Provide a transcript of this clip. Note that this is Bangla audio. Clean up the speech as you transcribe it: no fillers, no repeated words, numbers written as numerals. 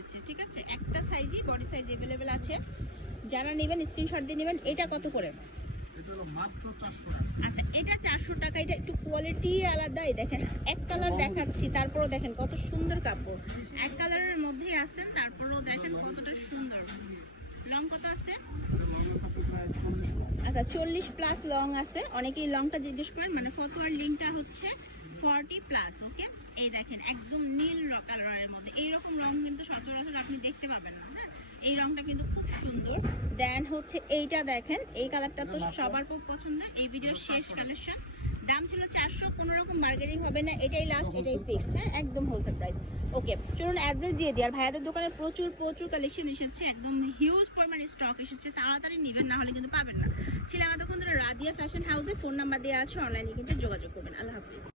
হয়েছে, ঠিক আছে? একটা সাইজই, বডি সাইজ अवेलेबल আছে। যারা নেবেন স্ক্রিনশট দিয়ে নেবেন। এটা কত করে? এটা হলো মাত্র 400 টাকা। আচ্ছা, এটা 400 টাকা। এটা একটু কোয়ালিটি আলাদাই। দেখেন এক কালার দেখাচ্ছি, তারপরও দেখেন কত সুন্দর কাপড়। এক কালারের মধ্যেই আছেন, তারপরও দেখেন কতটা সুন্দর। লং কত আছে? আচ্ছা, 40 প্লাস লং আছে। অনেকেই লংটা জিজ্ঞেস করেন, মানে ফটোয়ার লিঙ্কটা হচ্ছে 40 প্লাস। ওকে, এই দেখেন একদম নীল কালারের মধ্যে এইরকম রং কিন্তু সচরাচর আপনি দেখতে পাবেন না। হ্যাঁ, এই রংটা কিন্তু খুব সুন্দর। দেন হচ্ছে এইটা দেখেন, এই কালারটা তো সবার খুব পছন্দের। এই ভিডিওর শেষ কালেকশন। দাম ছিল 400, কোনো রকম বার্গেনিং হবে না। এটাই লাস্ট, এটাই ফিক্সড। হ্যাঁ, একদম হোলসেল প্রাইস। ওকে, চলুন অ্যাড্রেস দিয়ে দিই। আর ভাইয়াদের দোকানে প্রচুর প্রচুর কালেকশন এসেছে, একদম হিউজ পরিমাণ স্টক এসেছে। তাড়াতাড়ি নেবেন, না হলে কিন্তু পাবেন না। ছিল আমাদের দোকান রাদিয়া ফ্যাশন হাউসে। ফোন নাম্বার দেওয়া আছে, অনলাইনে কিন্তু যোগাযোগ করবেন। আল্লাহ হাফিজ।